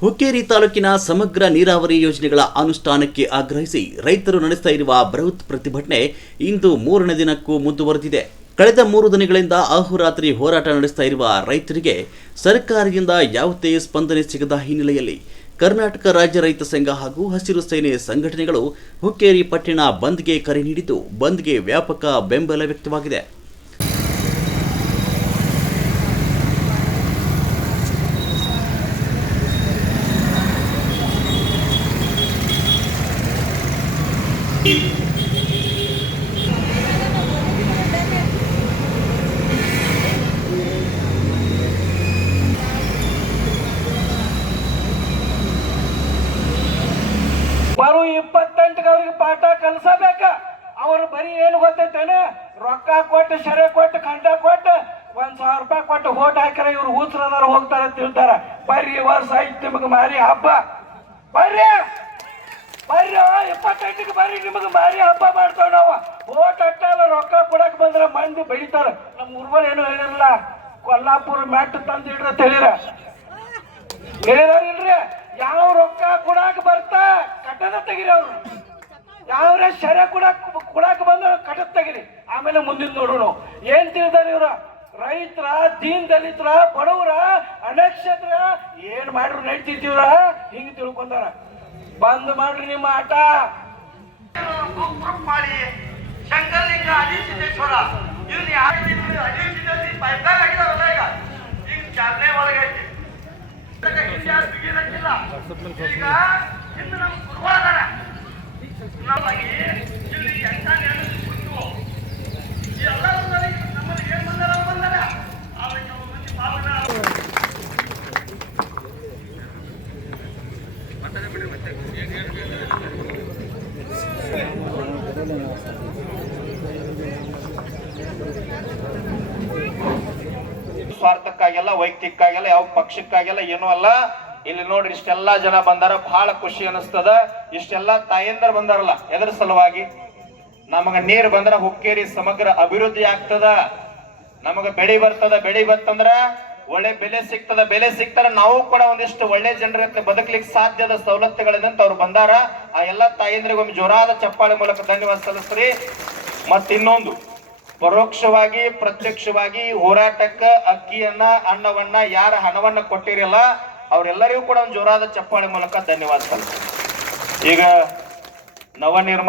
ಹುಕ್ಕೇರಿ ತಾಲೂಕಿನ ಸಮಗ್ರ ನೀರಾವರಿ ಯೋಜನೆಗಳ ಅನುಷ್ಠಾನಕ್ಕೆ ಆಗ್ರಹಿಸಿ ರೈತರು ನಡೆಸ್ತಾ ಇರುವ ಬೃಹತ್ ಪ್ರತಿಭಟನೆ ಇಂದು 3ನೇ ದಿನಕ್ಕೂ ಮುಂದುವರೆದಿದೆ. ಕಳೆದ 3 ದಿನಗಳಿಂದ ಅಹೋರಾತ್ರಿ ಹೋರಾಟ ನಡೆಸ್ತಾ ಇರುವ ರೈತರಿಗೆ ಸರ್ಕಾರದಿಂದ ಯಾವುದೇ ಸ್ಪಂದನೆ ಸಿಗದ ಹಿನ್ನೆಲೆಯಲ್ಲಿ ಕರ್ನಾಟಕ ರಾಜ್ಯ ರೈತ ಸಂಘ ಹಾಗೂ ಹಸಿರು ಸೇನೆ ಸಂಘಟನೆಗಳು ಹುಕ್ಕೇರಿ ಪಟ್ಟಣ ಬಂದ್ಗೆ ಕರೆ ನೀಡಿದ್ದು, ಬಂದ್ಗೆ ವ್ಯಾಪಕ ಬೆಂಬಲ ವ್ಯಕ್ತವಾಗಿದೆ. ಬರು 28ಗೆ ಅವ್ರಿಗೆ ಪಾಠ ಕಲಿಸಬೇಕ. ಅವ್ರು ಬರೀ ಏನು ಗೊತ್ತೈತೇನೆ, ರೊಕ್ಕ ಕೊಟ್ಟು ಶರೆ ಕೊಟ್ಟು ಖಂಡ ಕೊಟ್ಟು 1,000 ರೂಪಾಯಿ ಕೊಟ್ಟು ಓಟ್ ಹಾಕಿರ ಇವ್ರು ಹೂತ್ರದಾರ ಹೋಗ್ತಾರೆ ತಿಳ್ತಾರ. ಬರ್ರಿ ವರ್ಷ ಐತಿ ನಿಮಗೆ ಮಾರಿ ಹಬ್ಬ, ಬರ್ರಿ ಬರ್ರಿ 28ಗೆ ಬರ್ರಿ, ನಿಮಗೆ ಮಾರಿ ಹಬ್ಬ ಮಾಡ್ತಾವ. ನಾವು ಓಟ್ ಅಟ್ಟಲ್ಲ ರೊಕ್ಕ ಕೊಡಕ್ ಬಂದ್ರ ಮಂದಿ ಬೆಳಿತಾರ. ನಮ್ಮ ಊರ್ಗಳು ಏನು ಹೇಳಿರಲ್ಲ, ಕೊಲ್ಲಾಪುರ ಮ್ಯಾಟ್ ತಂದು ಇಡ್ರ ಹೇಳಿರ ಹೇಳಿದಾರಿಲ್ರಿ. ಯಾವ ರೊಕ್ಕ ಕೊಡಾಕ ಬರ್ತಾ ಕಟ್ಟದ ತೆಗಿರಿ, ಅವ್ರು ಯಾವ್ರ ಶರ ಕೊಡಾಕ ಬಂದ್ರ ಕಟ್ಟದ ತೆಗಿರಿ. ಆಮೇಲೆ ಮುಂದಿನ ನೋಡೋಣ ಏನ್ ತಿಳಿದಾರ ಇವ್ರ. ರೈತರ, ದೀನ್ ದಲಿತರ, ಬಡವರ, ಅನಕ್ಷತ್ರ ಏನ್ ಮಾಡ್ರು ನಡೀತಿವ್ರ ಹಿಂಗ್ ತಿಳ್ಕೊಂಡಾರ. ಬಂದ್ ಮಾಡ್ರಿ ನಿಮ್ಮ ಆಟ. ಶಂಕರಲಿಂಗ ಅಧಿಸಿದ್ದೇಶ್ವರ ಇವ್ರು ಅಧಿಸಿದ್ದಲ್ಲಿ ಪೈಸಲ್ ಆಗಿದಾವಲ್ಲ, ಈಗ ಚಾಲನೆ ಒಳಗೈತಿ. ಈಗ ಇನ್ನು ನಮ್ಗೆ ಗುರುವಾರ ನಮಗೆ ಇವ್ರಿಗೆ ಎಂತ ನೆನಪಿಟ್ಟು ಎಲ್ಲ ನಮ್ಮಲ್ಲಿ ಏನ್ ಬಂದಾರ ಅವ್ರಿಗೆ ಮಂದಿ ಪಾಲನ ಸ್ವಾರ್ಥಕ್ಕಾಗೆಲ್ಲ, ವೈಯಕ್ತಿಕ್ಕಾಗೆಲ್ಲ, ಯಾವ ಪಕ್ಷಕ್ಕಾಗೆಲ್ಲ ಏನೂ ಅಲ್ಲ. ಇಲ್ಲಿ ನೋಡ್ರಿ ಇಷ್ಟೆಲ್ಲಾ ಜನ ಬಂದಾರ, ಬಹಳ ಖುಷಿ ಅನಿಸ್ತದ. ಇಷ್ಟೆಲ್ಲಾ ತಾಯಂದರ್ ಬಂದಾರಲ್ಲ, ಎದ್ರ ಸಲುವಾಗಿ? ನಮಗ ನೀರ್ ಬಂದ್ರ ಹುಕ್ಕೇರಿ ಸಮಗ್ರ ಅಭಿವೃದ್ಧಿ ಆಗ್ತದ, ನಮಗ ಬೆಳಿ ಬರ್ತದ. ಬೆಳಿ ಬರ್ತಂದ್ರ ಒಳ್ಳೆ ಬೆಲೆ ಸಿಗ್ತದ. ಬೆಲೆ ಸಿಗ್ತಾರ ನಾವು ಕೂಡ ಒಂದಿಷ್ಟು ಒಳ್ಳೆ ಜನರ ಹತ್ರ ಬದುಕಲಿಕ್ಕೆ ಸಾಧ್ಯದ ಸವಲತ್ತುಗಳಿಂದ ಅವ್ರು ಬಂದಾರ. ಆ ಎಲ್ಲಾ ತಾಯಂದ್ರಿಗೆ ಒಂದು ಜೋರಾದ ಚಪ್ಪಾಳೆ ಮೂಲಕ ಧನ್ಯವಾದ ಸಲ್ಲಿಸ್ರಿ. ಮತ್ ಇನ್ನೊಂದು, ಪರೋಕ್ಷವಾಗಿ ಪ್ರತ್ಯಕ್ಷವಾಗಿ ಹೋರಾಟಕ್ಕ ಅಕ್ಕಿಯನ್ನ, ಅನ್ನವನ್ನ, ಯಾರ ಹಣವನ್ನ ಕೊಟ್ಟಿರಲ್ಲ ಅವರೆಲ್ಲರಿಗೂ ಕೂಡ ಒಂದು ಜೋರಾದ ಚಪ್ಪಾಳೆ ಮೂಲಕ ಧನ್ಯವಾದ ಸಲ್ಲಿಸ್ರಿ. ಈಗ ನವನಿರ್ಮಾಣ